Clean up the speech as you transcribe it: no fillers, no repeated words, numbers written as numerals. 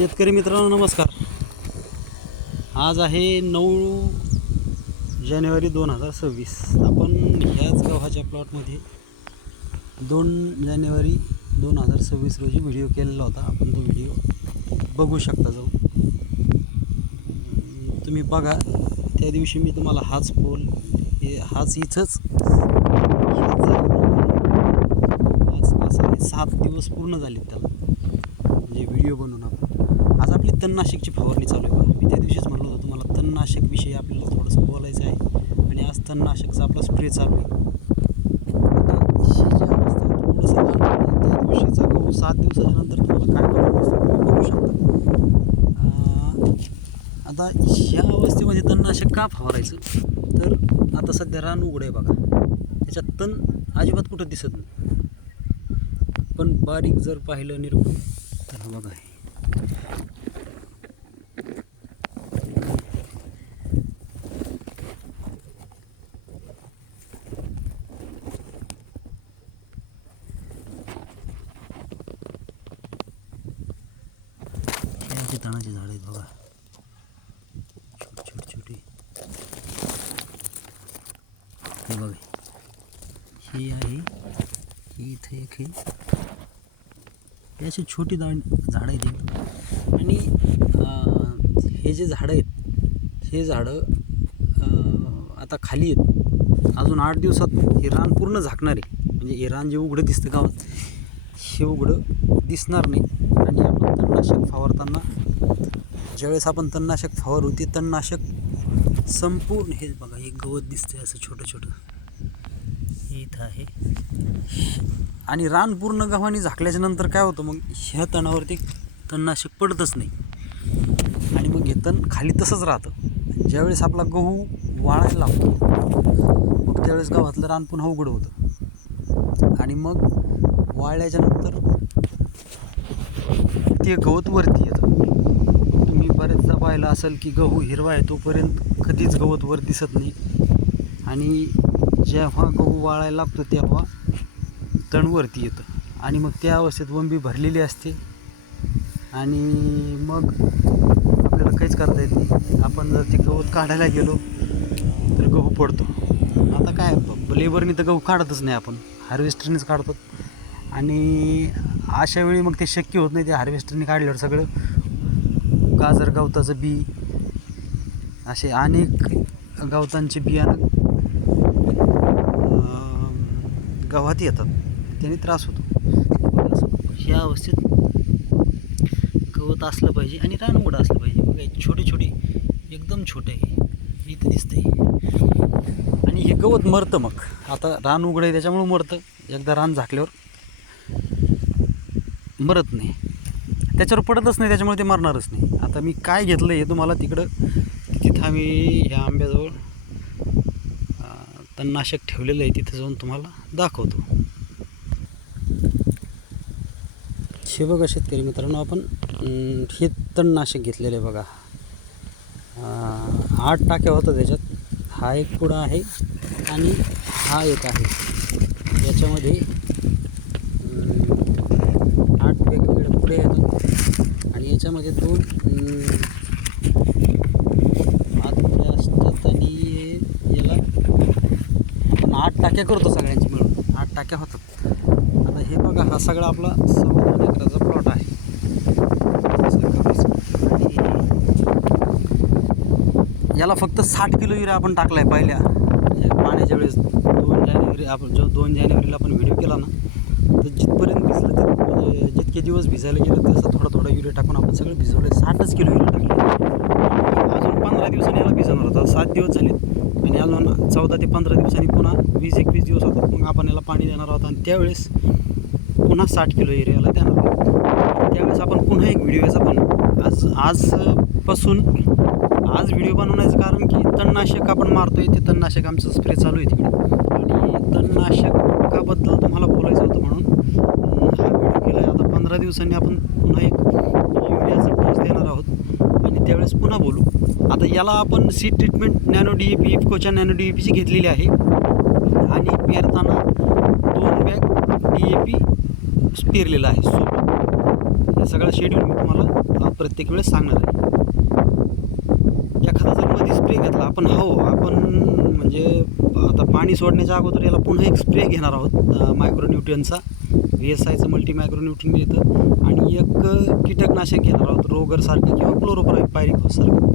शेतकरी मित्रांनो नमस्कार. आज आहे 9 जानेवारी 2026. आपण ह्याच गव्हाच्या प्लॉटमध्ये 2 जानेवारी 2026 रोजी व्हिडिओ केलेला होता. आपण तो व्हिडिओ बघू शकता जाऊन. तुम्ही बघा, त्या दिवशी मी तुम्हाला हाच पोल हाच इथंच आज असं 7 दिवस पूर्ण झाले त्याला, म्हणजे व्हिडिओ बनवून. आज आपली तणनाशकची फवारणी चालू आहे. मी त्या दिवशीच म्हटलं होतं तुम्हाला तणनाशक विषयी आपल्याला थोडंसं बोलायचं आहे, आणि आज तणनाशकचा आपला स्प्रे चालू आहे. आता ही जी अवस्था आहे थोडंसं त्या दिवशीचा गहू 7 दिवसाच्या नंतर तुम्हाला काय बघू शकता. आता ह्या अवस्थेमध्ये तणनाशक का फवारायचं, तर आता सध्या रान उघडं आहे बघा, त्याच्यात तण अजिबात कुठं दिसत नाही. पण बारीक जर पाहिलं निरखून तर बघा आहे, तणाची झाड आहेत बघा, छोटी हे बघा. ही आहे, ही इथे एक हे अशी छोटी झाडं आहेत एकदम. आणि हे जे झाडं आहेत हे झाडं आता खाली आहेत. अजून 8 दिवसात हे रान पूर्ण झाकणार आहे. म्हणजे हे रान जे उघडं दिसतं गावात, हे उघडं दिसणार नाही. आणि आपण तणनाशक फवारताना, ज्यावेळेस आपण तणनाशक फवारू, ते तणनाशक संपूर्ण हे बघा, हे गवत दिसतंय असं छोटं हे इथं आहे. आणि रान पूर्ण गव्हाने झाकल्याच्या नंतर काय होतं, मग ह्या तणावरती तणनाशक पडतच नाही, आणि मग हे तण खाली तसंच राहतं. ज्यावेळेस आपला गहू वाळायला लागतो, मग त्यावेळेस गव्हातलं रान पुन्हा उघडं होतं. आणि मग वाळल्याच्या नंतर ते गवत वरती येतं. तुम्ही बरेचदा पाहिलं असेल की गहू हिरवा आहे तोपर्यंत कधीच गवत वर दिसत नाही, आणि जेव्हा गहू वाळायला लागतो तेव्हा तण वरती येतं. आणि मग त्या अवस्थेत वंबी भरलेली असते, आणि मग आपल्याला काहीच करता येत नाही. आपण जर ते गवत काढायला गेलो तर गहू पडतो. आता काय, लेबरनी तर गहू काढतच नाही, आपण हार्वेस्टरनेच काढतात. आणि अशा वेळी मग ते शक्य होत नाही. ते हार्वेस्टरने काढल्यावर सगळं गाजर गवताचं बी, असे अनेक गवतांचे बियाणं गव्हात येतात, त्याने त्रास होतो. ह्या अवस्थेत गवत असलं पाहिजे आणि रान उघडं असलं पाहिजे. बघा छोटे एकदम छोटे आहे, इथं दिसतंय. आणि हे गवत मरतं. मग आता रान उघडं आहे त्याच्यामुळं मरतं. एकदा रान झाकल्यावर मरत नाही, त्याच्यावर पडतच नाही, त्याच्यामुळे ते मरणारच नाही. आता मी काय घेतलं हे तुम्हाला तिथं आम्ही ह्या आंब्याजवळ तणनाशक ठेवलेलं आहे, तिथं जाऊन तुम्हाला दाखवतो. हे बघा शेतकरी मित्रांनो, आपण हे तणनाशक घेतलेलं आहे बघा. 8 टाक्या होतात त्याच्यात. हा एक पुडा आहे आणि हा एक आहे. याच्यामध्ये 8 वेगवेगळे पुढे येतात, आणि याच्यामध्ये 2 पुढे असतात. आणि याला आपण 8 टाक्या करतो, सगळ्यांची मिळून 8 टाक्या होतात. आता हे बघा, हा सगळा आपला 2.25 एकराचा प्लॉट आहे. याला फक्त 60 किलो युरिया आपण टाकला आहे पहिल्या पाण्याच्या वेळेस. 2 जानेवारीला आपण व्हिडिओ केला ना, तर जिथपर्यंत भिजलं तर जितके दिवस भिजायला गेलं तसं थोडा युरिया टाकून आपण सगळं भिजवलं. 60च किलो युरिया टाकलं. अजून 15 दिवसांनी याला भिजवणार होता. 7 दिवस झाले, आणि अजून 14 ते 15 दिवसांनी पुन्हा 20-21 दिवस होतात. मग आपण याला पाणी देणार आहोत, आणि त्यावेळेस पुन्हा 60 किलो युरियाला देणार आहोत. त्यावेळेस आपण पुन्हा एक व्हिडिओ याचा पण आजपासून व्हिडिओ बनवण्याचं कारण की तणनाशक आपण मारतोय, ते तणनाशक आमचं स्प्रे चालू आहे तिकडे, आणि तणनाशकाबद्दल तुम्हाला बोलायचं होतं म्हणून हा व्हिडिओ केला आहे. आता 15 दिवसांनी आपण पुन्हा एक युरियाचा डोस देणार आहोत, आणि त्यावेळेस पुन्हा बोलू. आता याला आपण सीड ट्रीटमेंट नॅनो DAP इफकोच्या नॅनो DAPची घेतलेली आहे, आणि पेरताना 2 बॅग DAP पेरलेला आहे सोबत. हे सगळं शेड्यूल मी तुम्हाला प्रत्येक वेळेस सांगणार आहे. एखादा जर मध्ये स्प्रे घेतला आपण म्हणजे आता पाणी सोडण्याच्या अगोदर याला पुन्हा एक स्प्रे घेणार आहोत मायक्रोन्यूट्रियनचा, VSIचं मल्टी मायक्रोन्यूट्रियन येतं, आणि एक कीटकनाशक घेणार आहोत रोगरसारखं किंवा क्लोरोपायरिफॉससारखं.